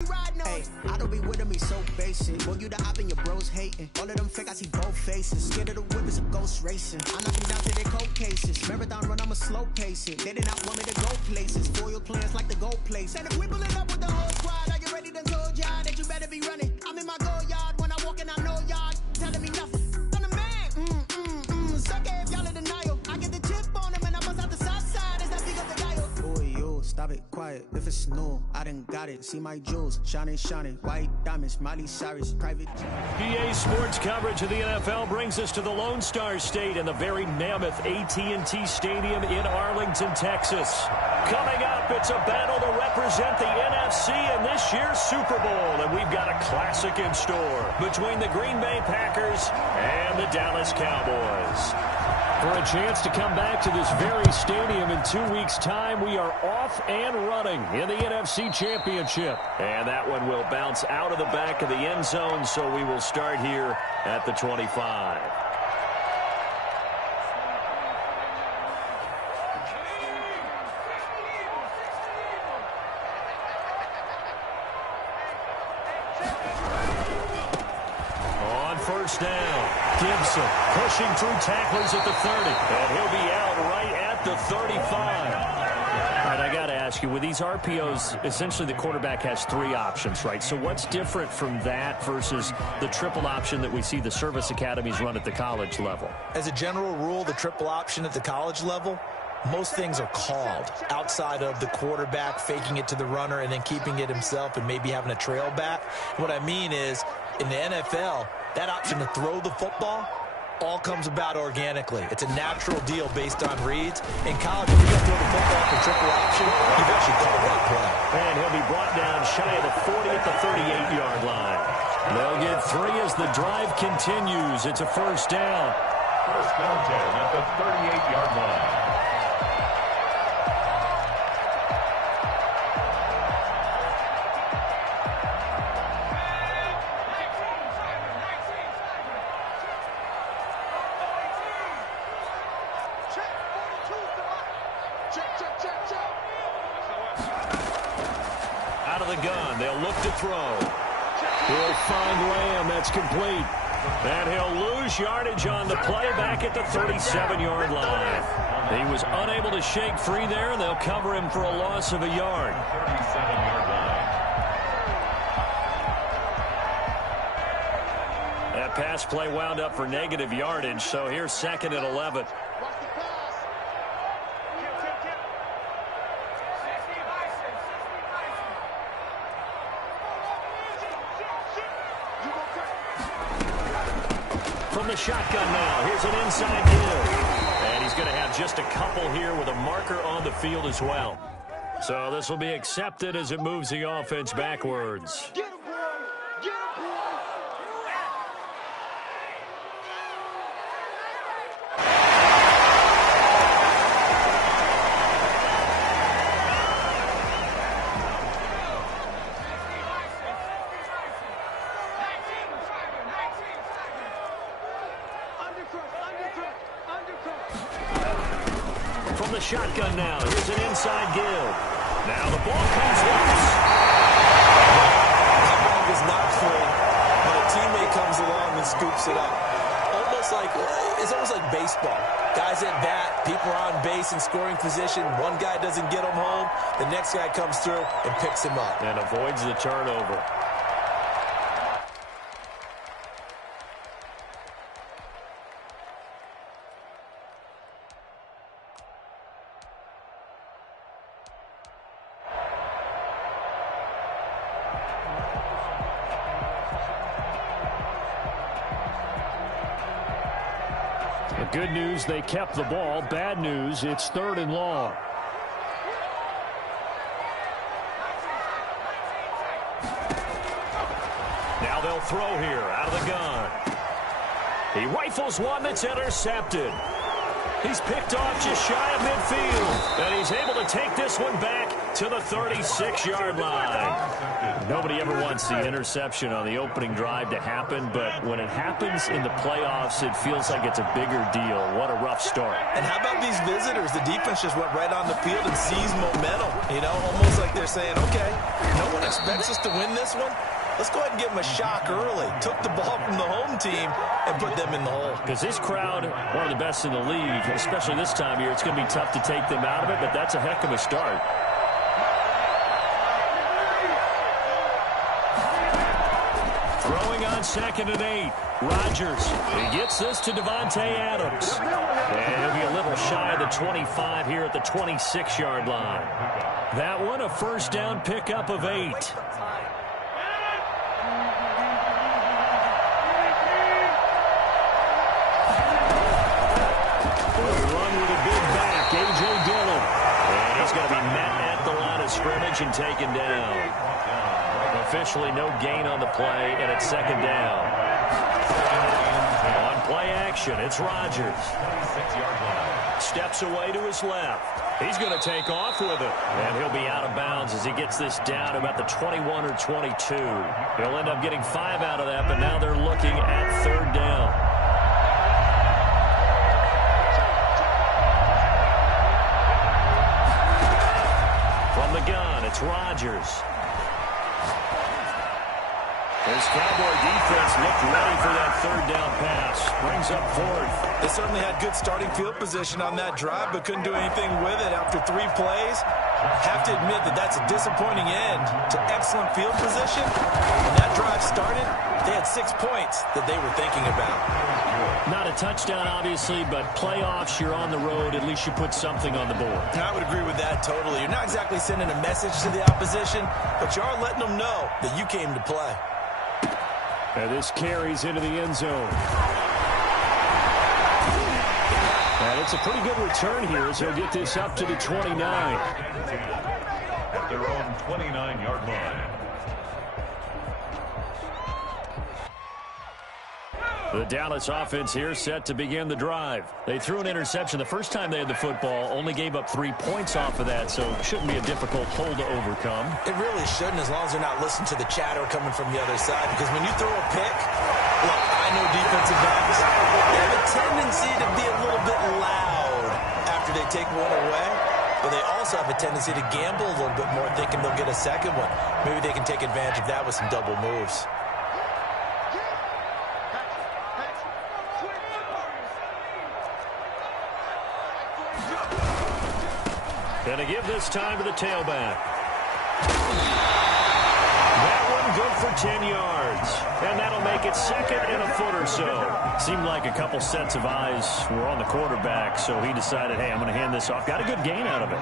Hey, I don't be with me so basic. Boy, you the op and your bros hating. All of them fake, I see both faces. Scared of the whip, it's a ghost racing. I knock them down to their cold cases. Marathon run, I'ma slow pace it. They did not want me to go places. Foil plans like the gold place. And if we pulling up with the whole squad, I get ready to told y'all that you better be running. I'm in my go yard when I walk in, I know y'all telling me nothing. I'm the man. Suck it if y'all in denial. I get the chip on them and I bust out the south side. Is that big of the dial? Boy, yo, stop it, quiet. If it's new, I done got it. See my jewels, shining, white diamonds, Miley Cyrus, private. EA Sports coverage of the NFL brings us to the Lone Star State and the very mammoth AT&T Stadium in Arlington, Texas. Coming up, it's a battle to represent the NFC in this year's Super Bowl, and we've got a classic in store between the Green Bay Packers and the Dallas Cowboys. For a chance to come back to this very stadium in 2 weeks' time, we are off and running in the NFC Championship. And that one will bounce out of the back of the end zone, so we will start here at the 25. On first down, Gibson pushing through tacklers at the 30, and he'll be out right at the 35. All right, I got to ask you, with these RPOs, essentially the quarterback has three options, right? So what's different from that versus the triple option that we see the service academies run at the college level? As a general rule, the triple option at the college level, most things are called outside of the quarterback faking it to the runner and then keeping it himself and maybe having a trail back. What I mean is, in the NFL, that option to throw the football all comes about organically. It's a natural deal based on reads. In college, if you're going to throw the football for triple option, you've actually called that play. And he'll be brought down shy of the 40 at the 38-yard line. They'll get three as the drive continues. It's a first down. First down 10 at the 38-yard line. Out of the gun, they'll look to throw. He'll find Lamb, that's complete. And he'll lose yardage on the play back at the 37-yard line. He was unable to shake free there, and they'll cover him for a loss of a yard. 37-yard line. That pass play wound up for negative yardage, so here's second and 11. From the shotgun now, here's an inside give. And he's going to have just a couple here with a marker on the field as well. So this will be accepted as it moves the offense backwards. From the shotgun now, here's an inside give. Now the ball comes loose. That ball is not free, but a teammate comes along and scoops it up. It's almost like baseball. Guys at bat, people are on base in scoring position. One guy doesn't get him home. The next guy comes through and picks him up. And avoids the turnover. Good news, they kept the ball. Bad news, it's third and long. Now they'll throw here out of the gun. He rifles one that's intercepted. He's picked off just shy of midfield. And he's able to take this one back to the 36-yard line. Nobody ever wants the interception on the opening drive to happen, but when it happens in the playoffs, it feels like it's a bigger deal. What a rough start. And how about these visitors? The defense just went right on the field and seized momentum. You know, almost like they're saying, okay, no one expects us to win this one. Let's go ahead and give them a shock early. Took the ball from the home team and put them in the hole. Because this crowd, one of the best in the league, especially this time of year, it's going to be tough to take them out of it, but that's a heck of a start. Throwing on 2nd and 8. Rodgers. He gets this to Devontae Adams. And he'll be a little shy of the 25 here at the 26-yard line. That one, a first down pickup of 8. A.J. Dillon. And he's going to be met at the line of scrimmage and taken down. Officially no gain on the play, and it's 2nd down. On play action, it's Rodgers. Steps away to his left. He's going to take off with it. And he'll be out of bounds as he gets this down to about the 21 or 22. He'll end up getting 5 out of that, but now they're looking at 3rd down. The gun, it's Rodgers. This Cowboy defense looked ready for that 3rd down pass. Brings up 4th. They certainly had good starting field position on that drive, but couldn't do anything with it after 3 plays. Have to admit that that's a disappointing end to excellent field position. When that drive started, they had 6 points that they were thinking about. Not a touchdown, obviously, but playoffs, you're on the road. At least you put something on the board. I would agree with that totally. You're not exactly sending a message to the opposition, but you are letting them know that you came to play. And this carries into the end zone. And it's a pretty good return here as he'll get this up to the 29. At their own 29-yard line. The Dallas offense here set to begin the drive. They threw an interception the first time they had the football, only gave up 3 points off of that, so it shouldn't be a difficult hole to overcome. It really shouldn't, as long as they're not listening to the chatter coming from the other side, because when you throw a pick, look, I know defensive backs, they have a tendency to be a little bit loud after they take one away, but they also have a tendency to gamble a little bit more, thinking they'll get a second one. Maybe they can take advantage of that with some double moves. Going to give this time to the tailback. That one good for 10 yards. And that'll make it 2nd and a foot or so. Seemed like a couple sets of eyes were on the quarterback, so he decided, hey, I'm going to hand this off. Got a good gain out of it.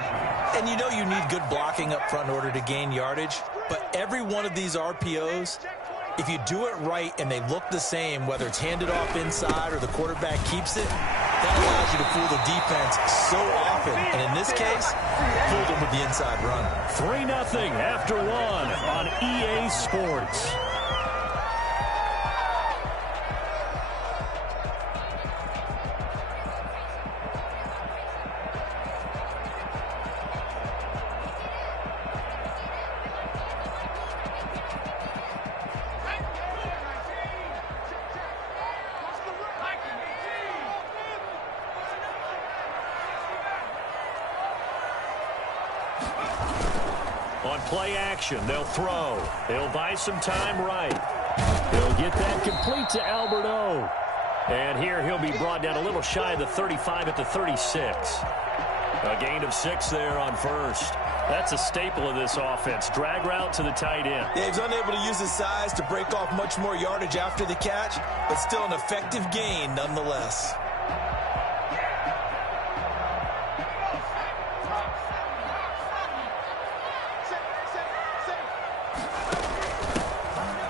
And you know you need good blocking up front in order to gain yardage, but every one of these RPOs, if you do it right and they look the same, whether it's handed off inside or the quarterback keeps it, that allows you to fool the defense so often. And in this case, fooled them with the inside run. 3-0 after 1 on EA Sports. On play action, they'll throw. They'll buy some time right. They'll get that complete to Albert O. And here he'll be brought down a little shy of the 35 at the 36. A gain of 6 there on first. That's a staple of this offense. Drag route to the tight end. Yeah, he's unable to use his size to break off much more yardage after the catch, but still an effective gain nonetheless.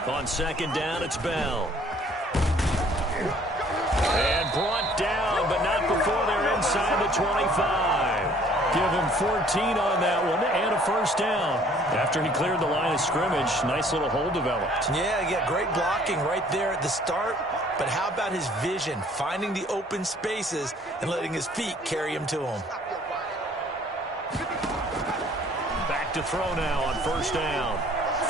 On 2nd down, it's Bell. And brought down, but not before they're inside the 25. Give him 14 on that one and a first down. After he cleared the line of scrimmage, nice little hole developed. Yeah, great blocking right there at the start. But how about his vision, finding the open spaces and letting his feet carry him to him. Back to throw now on first down.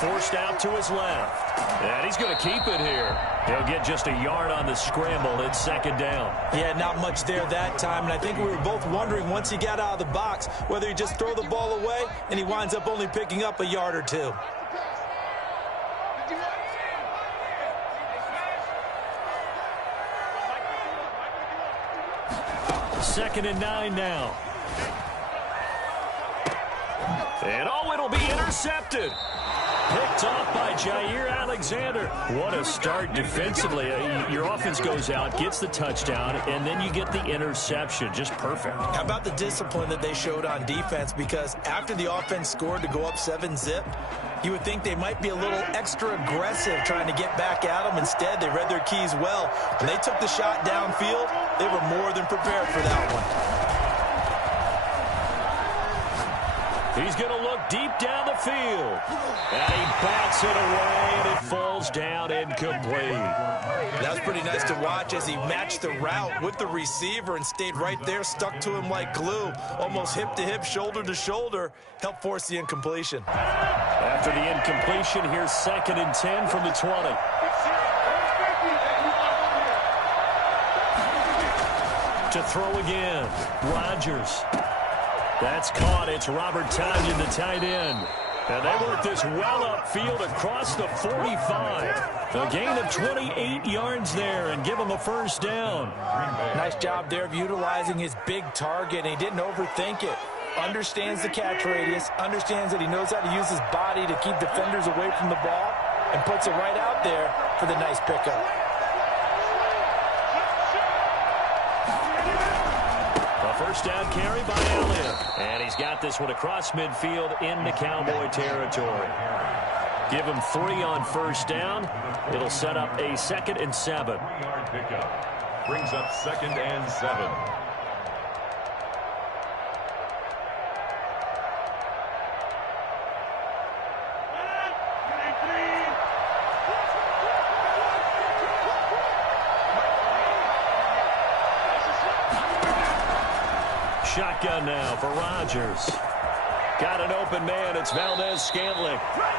Forced out to his left. And he's going to keep it here. He'll get just a yard on the scramble. It's second down. Yeah, not much there that time. And I think we were both wondering once he got out of the box whether he just throw the ball away and he winds up only picking up a yard or two. Second and 9 now. And it'll be intercepted. Picked off by Jair Alexander. What a start defensively. Your offense goes out, gets the touchdown, and then you get the interception. Just perfect. How about the discipline that they showed on defense? Because after the offense scored to go up 7-zip, you would think they might be a little extra aggressive trying to get back at them. Instead, they read their keys well. When they took the shot downfield, they were more than prepared for that one. He's going to look deep down the field. And he bats it away, and it falls down incomplete. That was pretty nice to watch as he matched the route with the receiver and stayed right there, stuck to him like glue, almost hip-to-hip, shoulder-to-shoulder, helped force the incompletion. After the incompletion, here's second and 10 from the 20. To throw again, Rodgers. That's caught. It's Robert Tonyan, the tight end. And they work this well upfield across the 45. A gain of 28 yards there and give him a first down. Nice job there of utilizing his big target. He didn't overthink it. Understands the catch radius. Understands that he knows how to use his body to keep defenders away from the ball. And puts it right out there for the nice pickup. First down carry by Elliott. And he's got this one across midfield into Cowboy territory. Give him 3 on first down. It'll set up a 2nd and 7. 3-yard pickup. Brings up 2nd and 7. Shotgun now for Rodgers. Got an open man. It's Valdez-Scantling.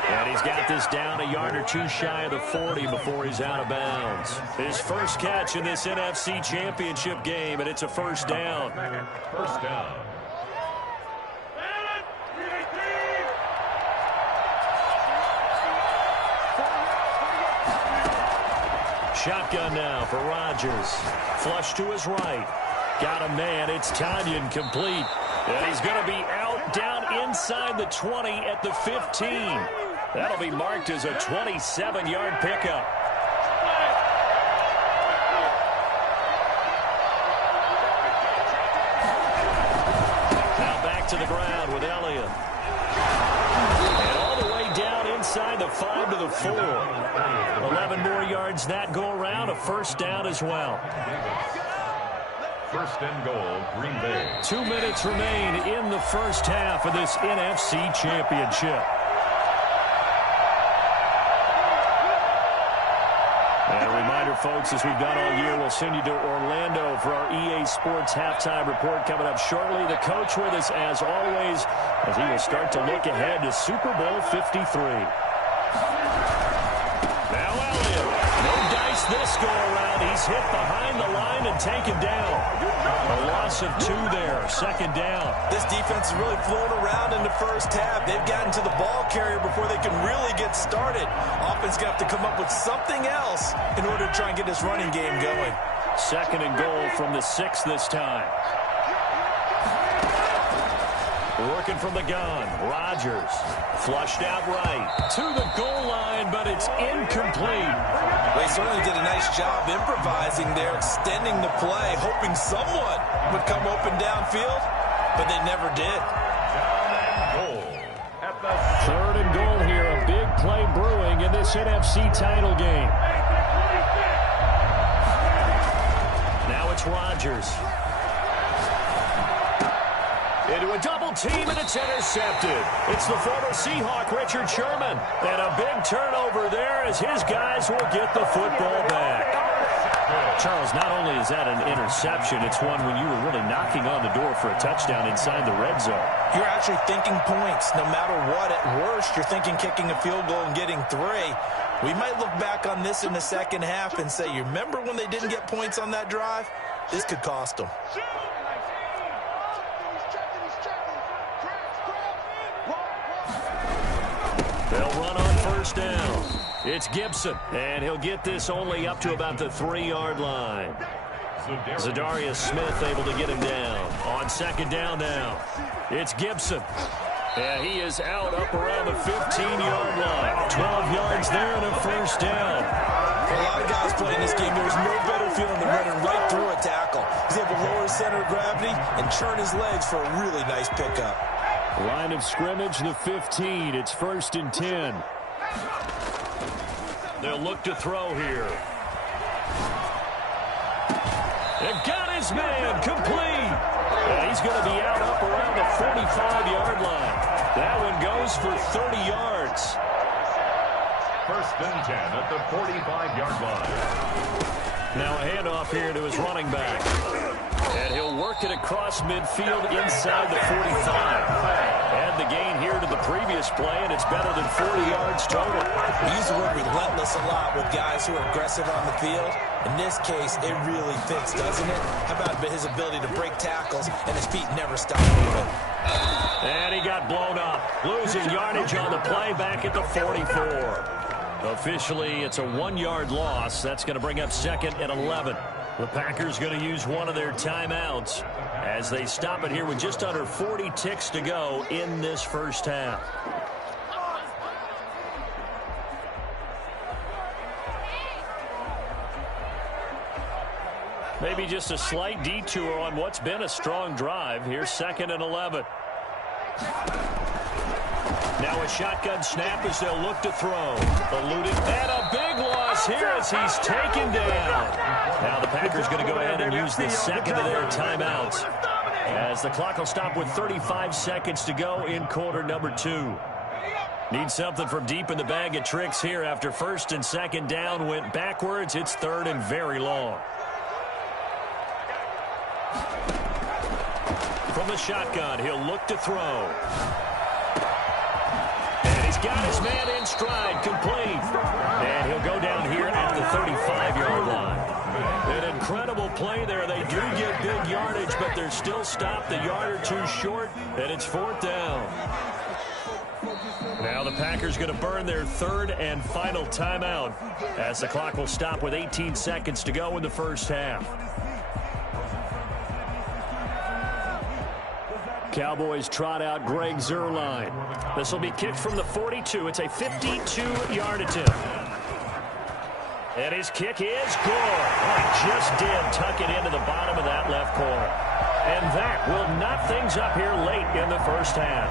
And he's got this down a yard or two shy of the 40 before he's out of bounds. His first catch in this NFC Championship game, and it's a first down. First down. Shotgun now for Rodgers. Flush to his right. Got a man. It's Tonyan complete. And he's going to be out down inside the 20 at the 15. That'll be marked as a 27-yard pickup. Now back to the ground with Elliott. And all the way down inside the 5 to the 4. 11 more yards that go around. A first down as well. First and goal, Green Bay. 2 minutes remain in the first half of this NFC Championship. And a reminder, folks, as we've done all year, we'll send you to Orlando for our EA Sports halftime report coming up shortly. The coach with us, as always, as he will start to look ahead to Super Bowl 53. Now Elliott. No dice this go-around. He's hit behind the line and taken down. A loss of 2 there. Second down. This defense is really flown around in the first half. They've gotten to the ball carrier before they can really get started. Offense going to have to come up with something else in order to try and get this running game going. Second and goal from the 6 this time. Working from the gun. Rodgers flushed out right to the goal line, but it's incomplete. They certainly did a nice job improvising there, extending the play, hoping someone would come open downfield, but they never did. Third and goal here. A big play brewing in this NFC title game. Now it's Rodgers. Into a double team, and it's intercepted. It's the former Seahawk, Richard Sherman. And a big turnover there as his guys will get the football back. Charles, not only is that an interception, it's one when you were really knocking on the door for a touchdown inside the red zone. You're actually thinking points. No matter what, at worst, you're thinking kicking a field goal and getting 3. We might look back on this in the second half and say, you remember when they didn't get points on that drive? This could cost them. They'll run on first down. It's Gibson, and he'll get this only up to about the 3-yard line. Zadarius Smith able to get him down. On second down now, it's Gibson. And he is out up around the 15-yard line. 12 yards there and a first down. For a lot of guys playing this game, there's no better feeling than running right through a tackle. He's able to lower his center of gravity and churn his legs for a really nice pickup. Line of scrimmage, the 15. It's 1st and 10. They'll look to throw here. They've got his man complete. And he's going to be out up around the 45-yard line. That one goes for 30 yards. 1st and 10 at the 45-yard line. Now a handoff here to his running back. And he'll work it across midfield inside the 45. Add the gain here to the previous play, and it's better than 40 yards total. We use the word relentless a lot with guys who are aggressive on the field. In this case, it really fits, doesn't it? How about his ability to break tackles and his feet never stop moving? And he got blown up. Losing yardage on the play back at the 44. Officially, it's a 1-yard loss. That's going to bring up 2nd and 11. The Packers going to use one of their timeouts as they stop it here with just under 40 ticks to go in this first half. Maybe just a slight detour on what's been a strong drive. Here's 2nd and 11. Now a shotgun snap as they'll look to throw. Eluded, and a big loss here as he's taken down. Now the Packers going to go ahead and use the second of their timeouts as the clock will stop with 35 seconds to go in quarter number 2. Need something from deep in the bag of tricks here after 1st and 2nd down went backwards. It's 3rd and very long. From the shotgun, he'll look to throw. He's got his man in stride, complete. And he'll go down here at the 35-yard line. An incredible play there. They do get big yardage, but they're still stopped a yard or 2 short, and it's 4th down. Now the Packers going to burn their 3rd and final timeout as the clock will stop with 18 seconds to go in the first half. Cowboys trot out Greg Zuerlein. This will be kicked from the 42. It's a 52-yard attempt. And his kick is good. Just did tuck it into the bottom of that left corner. And that will knock things up here late in the first half.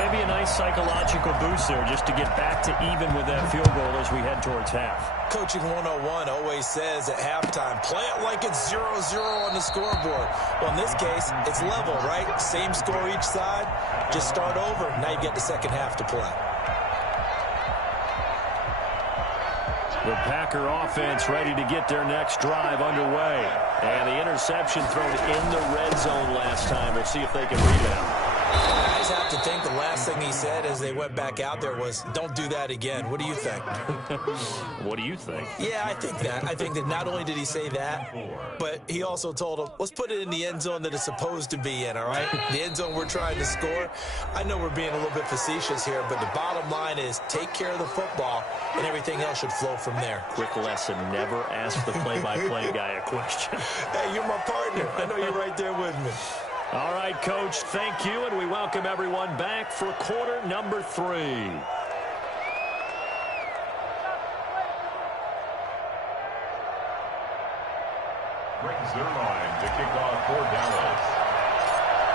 Maybe a nice psychological boost there just to get back to even with that field goal as we head towards half. Coaching 101 always says at halftime, play it like it's 0-0 on the scoreboard. Well, in this case, it's level, right? Same score each side. Just start over. Now you get the second half to play. The Packer offense ready to get their next drive underway. And the interception thrown in the red zone last time. We'll see if they can rebound. I just have to think the last thing he said as they went back out there was, don't do that again. What do you think? What do you think? Yeah, I think that. I think that not only did he say that, but he also told him, let's put it in the end zone that it's supposed to be in, all right? The end zone we're trying to score. I know we're being a little bit facetious here, but the bottom line is take care of the football, and everything else should flow from there. Quick lesson, never ask the play-by-play guy a question. Hey, you're my partner. I know you're right there with me. All right, Coach, thank you, and we welcome everyone back for quarter number 3. Greg Zuerlein to kick off for Dallas.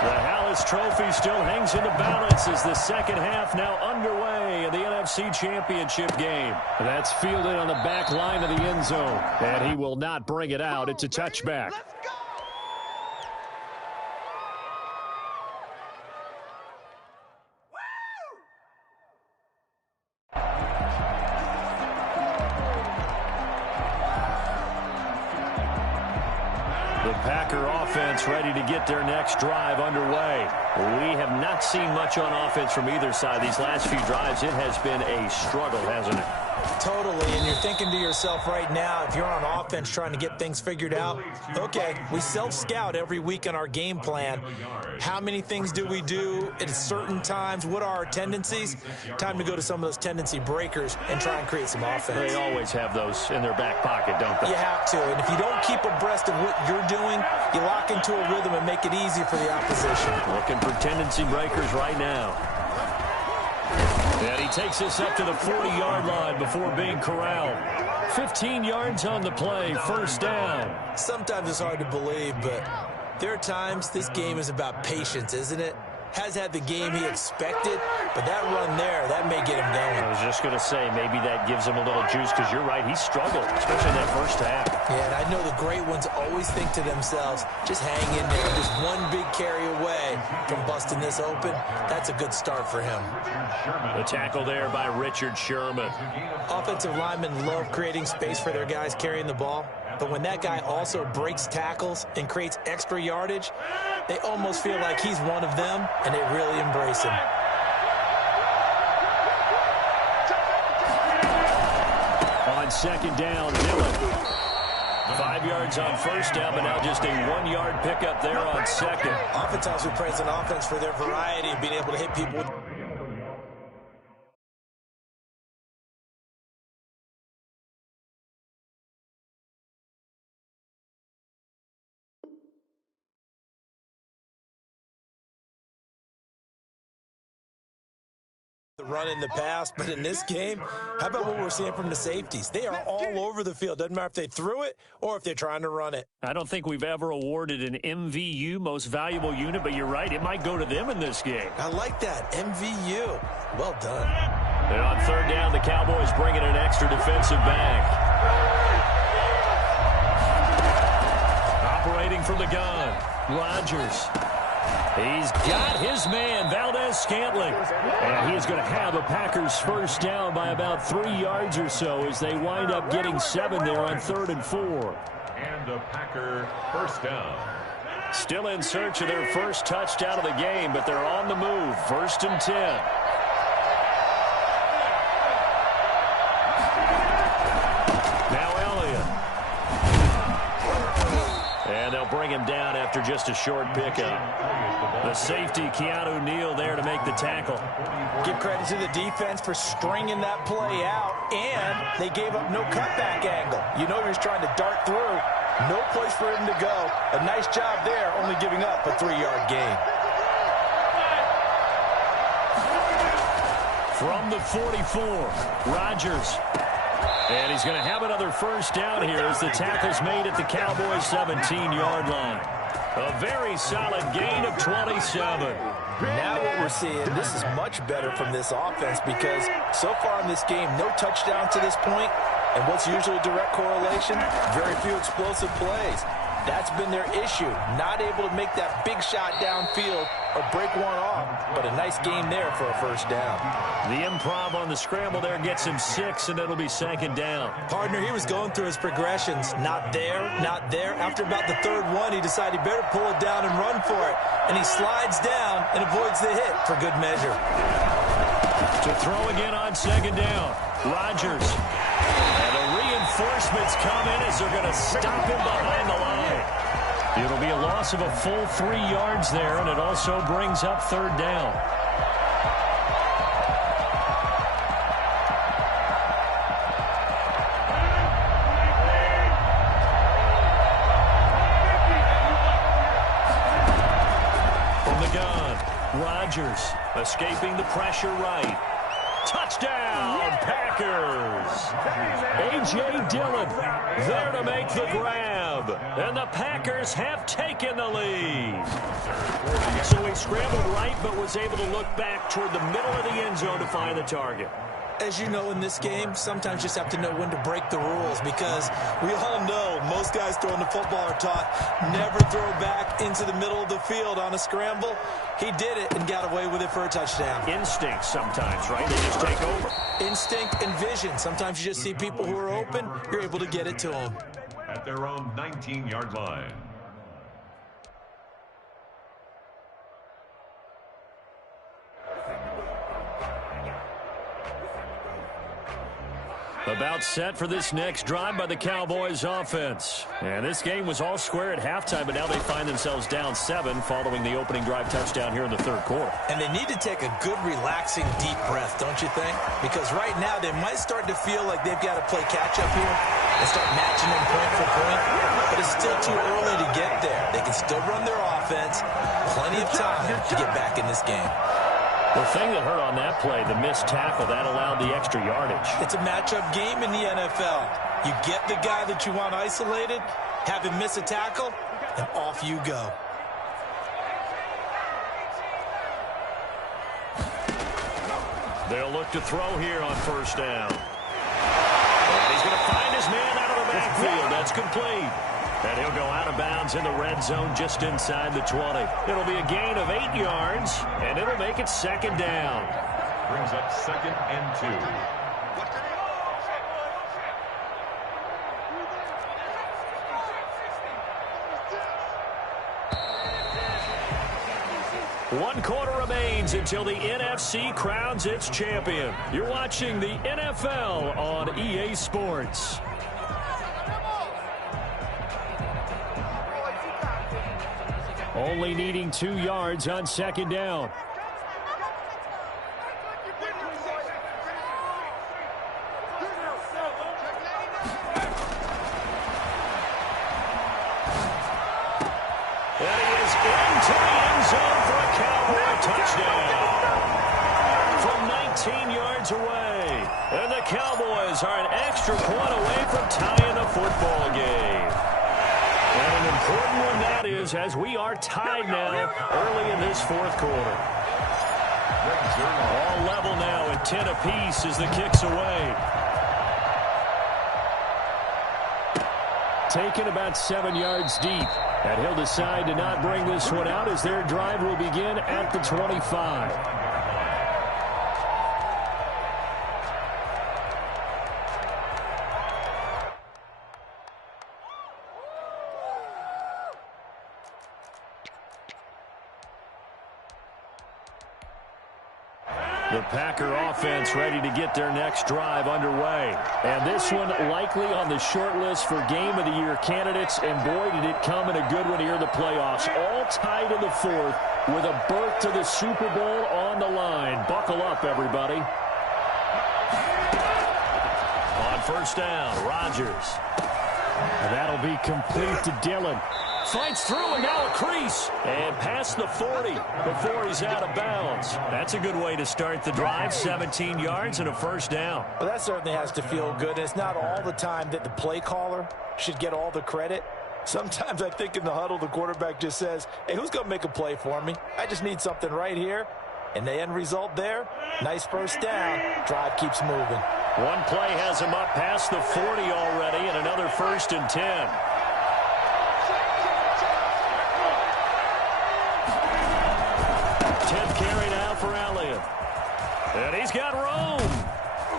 The Hallis Trophy still hangs in the balance as the second half now underway in the NFC Championship game. That's fielded on the back line of the end zone, and he will not bring it out. It's a touchback. Packer offense ready to get their next drive underway. We have not seen much on offense from either side. These last few drives, it has been a struggle, hasn't it? Totally, and you're thinking to yourself right now, if you're on offense trying to get things figured out, okay, we self-scout every week on our game plan. How many things do we do at certain times? What are our tendencies? Time to go to some of those tendency breakers and try and create some offense. They always have those in their back pocket, don't they? You have to, and if you don't keep abreast of what you're doing, you lock into a rhythm and make it easy for the opposition. Looking for tendency breakers right now. And he takes this up to the 40-yard line before being corralled. 15 yards on the play, first down. Sometimes it's hard to believe, but there are times this game is about patience, isn't it? Has had the game he expected, but that run there, that may get him going. I was just going to say, maybe that gives him a little juice, because you're right, he struggled, especially in that first half. Yeah, and I know the great ones always think to themselves, just hang in there, just one big carry away from busting this open. That's a good start for him. The tackle there by Richard Sherman. Offensive linemen love creating space for their guys carrying the ball, but when that guy also breaks tackles and creates extra yardage, they almost feel like he's one of them, and they really embrace him. On second down, Dillon. 5 yards on first down, but now just a 1-yard pickup there on second. Oftentimes we praise an offense for their variety of being able to hit people with the run in the past, but in this game, how about what we're seeing from the safeties? They are all over the field. Doesn't matter if they threw it or if they're trying to run it. I don't think we've ever awarded an MVU, most valuable unit, but you're right, it might go to them in this game. I like that, MVU. Well done. And on third down, the Cowboys bring in an extra defensive back. Operating from the gun, Rodgers. He's got his man, Valdez-Scantling. And he's going to have a Packers first down by about 3 yards or so as they wind up getting 7 there on 3rd and 4. And a Packer first down. Still in search of their first touchdown of the game, but they're on the move. 1st and 10. And they'll bring him down after just a short pickup. The safety, Keanu Neal, there to make the tackle. Give credit to the defense for stringing that play out, and they gave up no cutback angle. You know he was trying to dart through. No place for him to go. A nice job there, only giving up a 3-yard gain. From the 44, Rodgers. And he's going to have another first down here as the tackle's made at the Cowboys' 17-yard line. A very solid gain of 27. Now what we're seeing, this is much better from this offense because so far in this game, no touchdown to this point, and what's usually a direct correlation? Very few explosive plays. That's been their issue, not able to make that big shot downfield or break one off, but a nice game there for a first down. The improv on the scramble there gets him 6, and it'll be 2nd down. Partner, he was going through his progressions. Not there, not there. After about the 3rd one, he decided he better pull it down and run for it. And he slides down and avoids the hit for good measure. To throw again on 2nd down, Rodgers. And the reinforcements come in as they're going to stop him behind the line. It'll be a loss of a full 3 yards there, and it also brings up 3rd down. From the gun, Rodgers escaping the pressure right. Touchdown, Packers! A.J. Dillon there to make the grab. And the Packers have taken the lead. So he scrambled right, but was able to look back toward the middle of the end zone to find the target. As you know, in this game, sometimes you just have to know when to break the rules because we all know most guys throwing the football are taught never throw back into the middle of the field on a scramble. He did it and got away with it for a touchdown. Instinct sometimes, right? They just take over. Instinct and vision. Sometimes you just see people who are open, you're able to get it to them. At their own 19-yard line. About set for this next drive by the Cowboys offense. And this game was all square at halftime, but now they find themselves down 7 following the opening drive touchdown here in the third quarter. And they need to take a good, relaxing, deep breath, don't you think? Because right now they might start to feel like they've got to play catch-up here and start matching them point for point. But it's still too early to get there. They can still run their offense. Plenty of time to get back in this game. The thing that hurt on that play, the missed tackle, that allowed the extra yardage. It's a matchup game in the NFL. You get the guy that you want isolated, have him miss a tackle, and off you go. They'll look to throw here on first down. And he's going to find his man out of the backfield. That's complete. And he'll go out of bounds in the red zone just inside the 20. It'll be a gain of 8 yards, and it'll make it second down. Brings up 2nd and 2. One quarter remains until the NFC crowns its champion. You're watching the NFL on EA Sports. Only needing 2 yards on second down. And he is into the end zone for a Cowboy touchdown. From 19 yards away. And the Cowboys are an extra point away from tying the football game. And an important one that is, as we are tied now early in this fourth quarter. All level now at 10 apiece as the kick's away. Taken about 7 yards deep. And he'll decide to not bring this one out as their drive will begin at the 25. The Packer offense ready to get their next drive underway. And this one likely on the short list for Game of the Year candidates. And boy, did it come in a good one here in the playoffs. All tied in the fourth with a berth to the Super Bowl on the line. Buckle up, everybody. On first down, Rodgers. And that'll be complete to Dillon. Fights through and now a crease. And past the 40 before he's out of bounds. That's a good way to start the drive. 17 yards and a first down. Well, that certainly has to feel good. And it's not all the time that the play caller should get all the credit. Sometimes I think in the huddle, the quarterback just says, hey, who's going to make a play for me? I just need something right here. And the end result there, nice first down. Drive keeps moving. One play has him up past the 40 already and another 1st and 10. 10th carry now for Elliott. And he's got room.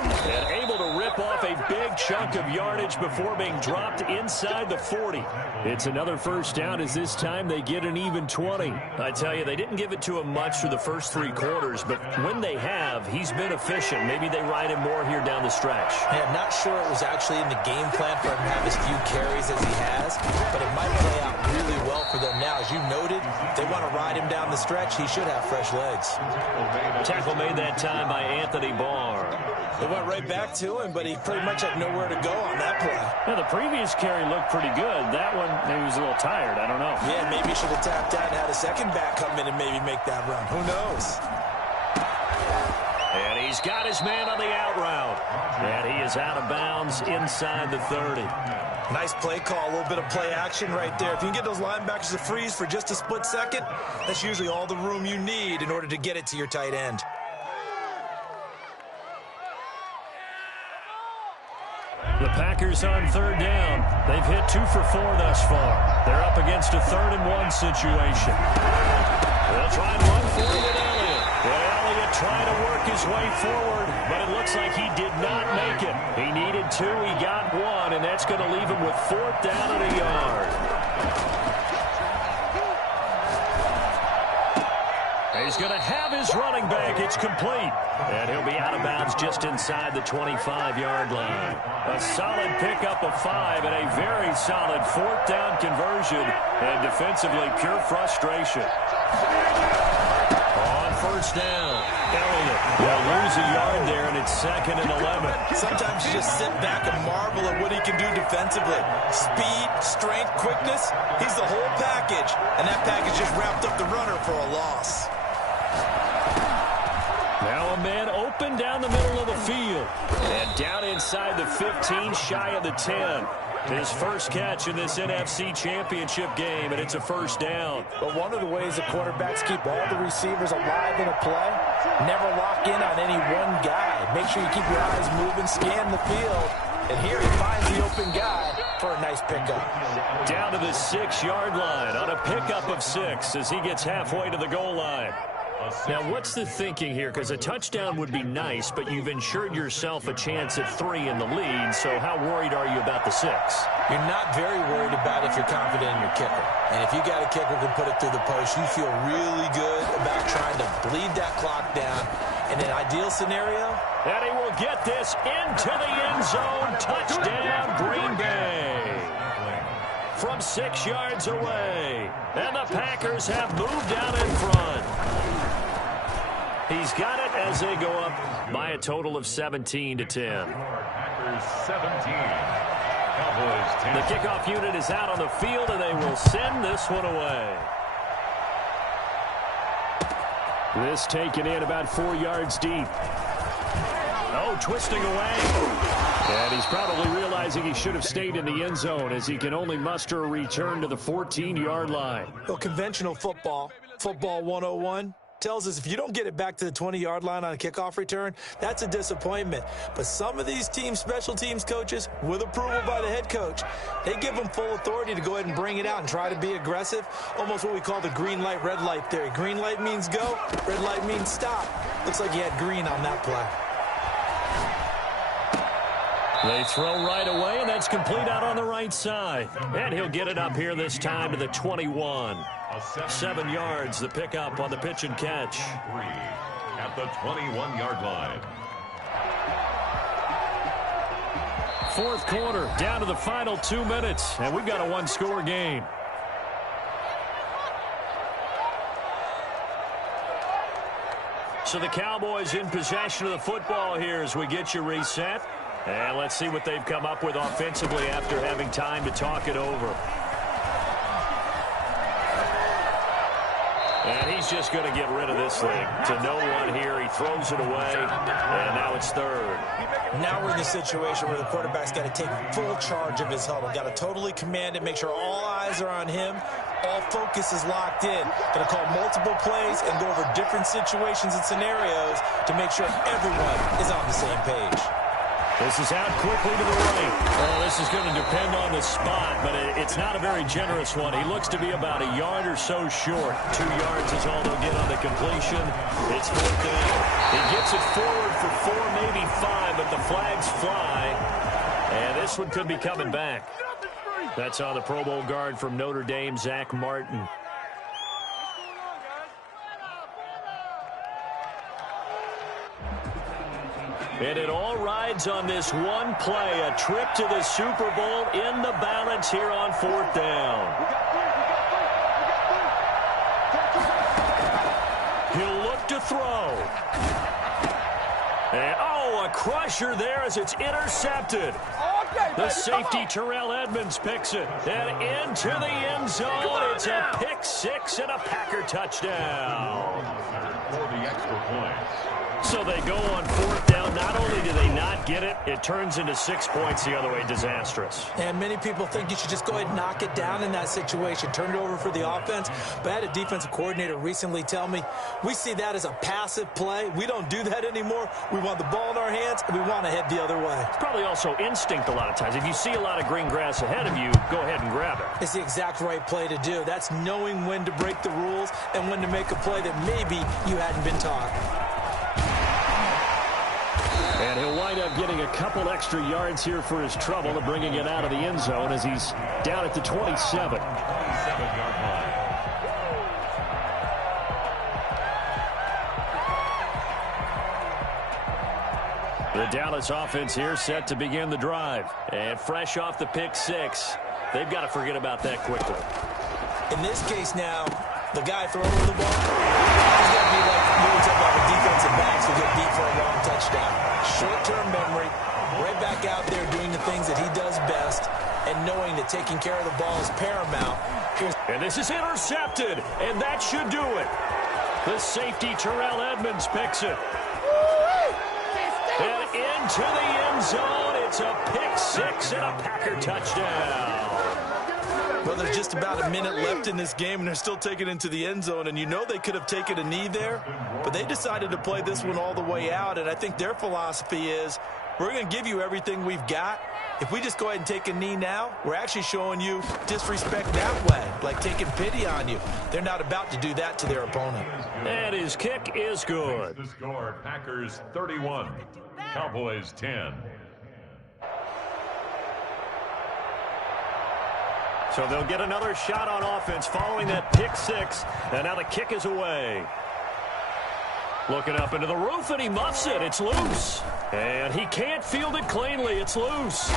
And able to rip off a big chunk of yardage before being dropped inside the 40. It's another first down as this time they get an even 20. I tell you, they didn't give it to him much through the first 3 quarters, but when they have, he's been efficient. Maybe they ride him more here down the stretch. Yeah, I'm not sure it was actually in the game plan for him to have as few carries as he has, but it might play out really well for them now. As you noted, if they want to ride him down the stretch, he should have fresh legs. Tackle made that time by Anthony Barr. It went right back to him, but he pretty much had nowhere to go on that play. Yeah, the previous carry looked pretty good. That one, maybe he was a little tired. I don't know. Yeah, maybe he should have tapped out and had a second back come in and maybe make that run. Who knows? And he's got his man on the out route. And he is out of bounds inside the 30. Nice play call, a little bit of play action right there. If you can get those linebackers to freeze for just a split second, that's usually all the room you need in order to get it to your tight end. The Packers on 3rd down. They've hit 2 for 4 thus far. They're up against a 3rd and 1 situation. They'll try and run for it with Elliott. And Elliott trying to work his way forward, but it looks like he did not make it. He needed 2, he got 1, and that's going to leave him with 4th down and a yard. He's going to have his running back. It's complete. And he'll be out of bounds just inside the 25-yard line. A solid pickup of 5 and a very solid fourth down conversion. And defensively, pure frustration. On first down, Elliott will lose a yard there, and it's 2nd and 11. Sometimes you just sit back and marvel at what he can do defensively. Speed, strength, quickness, he's the whole package. And that package just wrapped up the runner for a loss. Now a man open down the middle of the field. And down inside the 15, shy of the 10. His first catch in this NFC Championship game, and it's a first down. But one of the ways the quarterbacks keep all the receivers alive in a play, never lock in on any one guy. Make sure you keep your eyes moving, scan the field. And here he finds the open guy for a nice pickup. Down to the 6-yard line on a pickup of 6 as he gets halfway to the goal line. Now, what's the thinking here? Because a touchdown would be nice, but you've ensured yourself a chance at 3 in the lead, so how worried are you about the 6? You're not very worried about if you're confident in your kicker. And if you got a kicker who can put it through the post, you feel really good about trying to bleed that clock down. In an ideal scenario, and he will get this into the end zone. Touchdown, Green Bay. From 6 yards away. And the Packers have moved out in front. He's got it as they go up by a total of 17-10. Packers 17. Cowboys 10. The kickoff unit is out on the field, and they will send this one away. This taken in about 4 yards deep. Oh, twisting away. And he's probably realizing he should have stayed in the end zone as he can only muster a return to the 14-yard line. Well, conventional football 101, tells us if you don't get it back to the 20-yard line on a kickoff return, that's a disappointment. But some of these special teams coaches, with approval by the head coach, they give them full authority to go ahead and bring it out and try to be aggressive. Almost what we call the green light, red light theory. Green light means go, red light means stop. Looks like he had green on that play. They throw right away, and that's complete out on the right side. And he'll get it up here this time to the 21. 7 yards, the pickup on the pitch and catch. At the 21-yard line. Fourth quarter, down to the final 2 minutes, and we've got a one-score game. So the Cowboys in possession of the football here as we get you reset. And let's see what they've come up with offensively after having time to talk it over. And he's just going to get rid of this thing. To no one here. He throws it away. And now it's third. Now we're in the situation where the quarterback's got to take full charge of his huddle. Got to totally command it, make sure all eyes are on him. All focus is locked in. Going to call multiple plays and go over different situations and scenarios to make sure everyone is on the same page. This is out quickly to the right. Oh, this is going to depend on the spot, but it's not a very generous one. He looks to be about a yard or so short. 2 yards is all they'll get on the completion. It's fourth down. He gets it forward for 4, maybe 5, but the flags fly. And this one could be coming back. That's on the Pro Bowl guard from Notre Dame, Zach Martin. And it all rides on this one play, a trip to the Super Bowl in the balance here on fourth down. He'll look to throw. And, oh, a crusher there as it's intercepted. The safety, Terrell Edmonds, picks it. And into the end zone, it's a pick 6 and a Packer touchdown. For the extra point. So they go on fourth down. Not only do they not get it, it turns into 6 points the other way. Disastrous. And many people think you should just go ahead and knock it down in that situation. Turn it over for the offense. But I had a defensive coordinator recently tell me, we see that as a passive play. We don't do that anymore. We want the ball in our hands, and we want to head the other way. It's probably also instinct a lot of times. If you see a lot of green grass ahead of you, go ahead and grab it. It's the exact right play to do. That's knowing when to break the rules and when to make a play that maybe you hadn't been taught. And he'll wind up getting a couple extra yards here for his trouble of bringing it out of the end zone as he's down at the 27. 27-yard line. The Dallas offense here set to begin the drive. And fresh off the pick six, they've got to forget about that quickly. In this case now, the guy throwing the ball, he's got to be like we were talking about the defensive backs who get beat for a long touchdown. Short-term memory, right back out there doing the things that he does best, and knowing that taking care of the ball is paramount. And this is intercepted, and that should do it. The safety, Terrell Edmonds, picks it. And into the end zone, it's a pick six and a Packer touchdown. Well, there's just about a minute left in this game, and they're still taking it into the end zone. And you know they could have taken a knee there, but they decided to play this one all the way out. And I think their philosophy is, we're going to give you everything we've got. If we just go ahead and take a knee now, we're actually showing you disrespect that way, like taking pity on you. They're not about to do that to their opponent. And his kick is good. The score, Packers 31, Cowboys 10. So they'll get another shot on offense following that pick six. And now the kick is away. Looking up into the roof, and he muffs it. It's loose. And he can't field it cleanly. It's loose.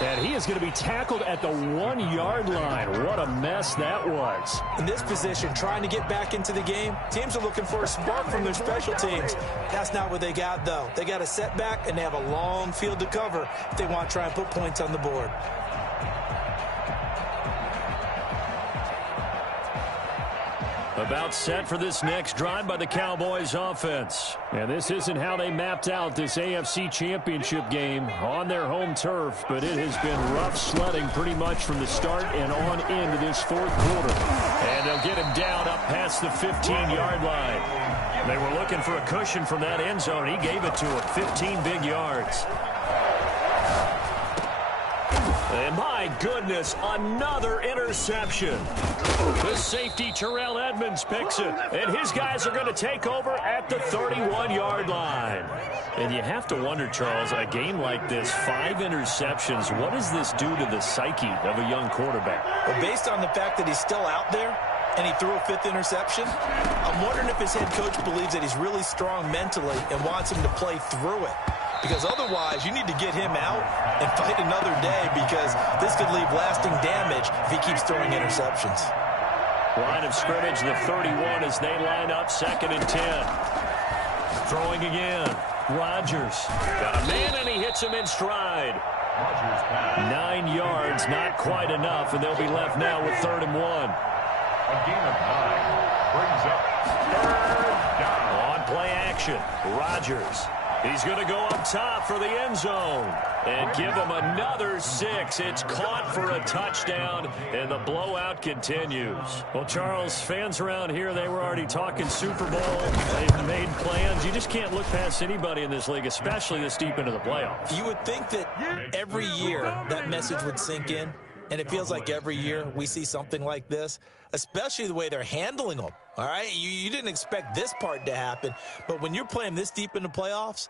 And he is going to be tackled at the 1 yard line. What a mess that was. In this position, trying to get back into the game, teams are looking for a spark from their special teams. That's not what they got, though. They got a setback, and they have a long field to cover if they want to try and put points on the board. About set for this next drive by the Cowboys offense. And this isn't how they mapped out this AFC Championship game on their home turf, but it has been rough sledding pretty much from the start and on into this fourth quarter. And they'll get him down up past the 15-yard line. They were looking for a cushion from that end zone. He gave it to him, 15 big yards. And my goodness, another interception. The safety, Terrell Edmonds, picks it. And his guys are going to take over at the 31-yard line. And you have to wonder, Charles, a game like this, 5 interceptions, what does this do to the psyche of a young quarterback? Well, based on the fact that he's still out there and he threw a 5th interception, I'm wondering if his head coach believes that he's really strong mentally and wants him to play through it. Because otherwise, you need to get him out and fight another day, because this could leave lasting damage if he keeps throwing interceptions. Line of scrimmage, the 31 as they line up, 2nd and 10. Throwing again. Rodgers. Got a man, and he hits him in stride. 9 yards, not quite enough, and they'll be left now with 3rd and 1. A gain of 9 brings up 3rd down. On play action, Rodgers. He's going to go up top for the end zone and give him another 6. It's caught for a touchdown, and the blowout continues. Well, Charles, fans around here, they were already talking Super Bowl. They've made plans. You just can't look past anybody in this league, especially this deep into the playoffs. You would think that every year that message would sink in, and it feels like every year we see something like this, especially the way they're handling them. All right, you didn't expect this part to happen, but when you're playing this deep in the playoffs,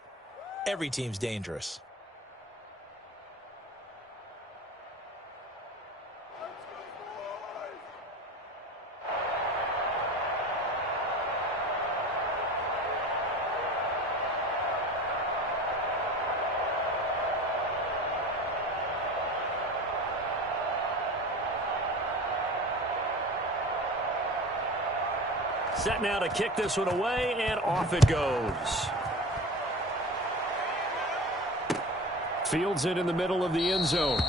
every team's dangerous. Set now to kick this one away, and off it goes. Fields it in the middle of the end zone.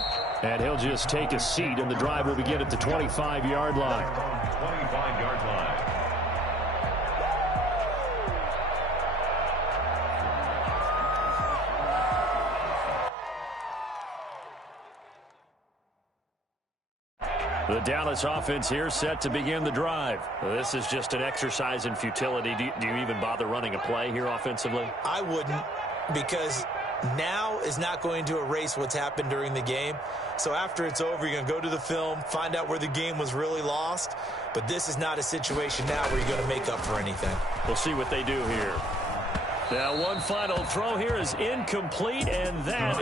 And he'll just take a seat, and the drive will begin at the 25-yard line. 25-yard line. The Dallas offense here set to begin the drive. This is just an exercise in futility. Do you even bother running a play here offensively? I wouldn't, because now is not going to erase what's happened during the game. So after it's over, you're going to go to the film, find out where the game was really lost. But this is not a situation now where you're going to make up for anything. We'll see what they do here. Now, one final throw here is incomplete, and that is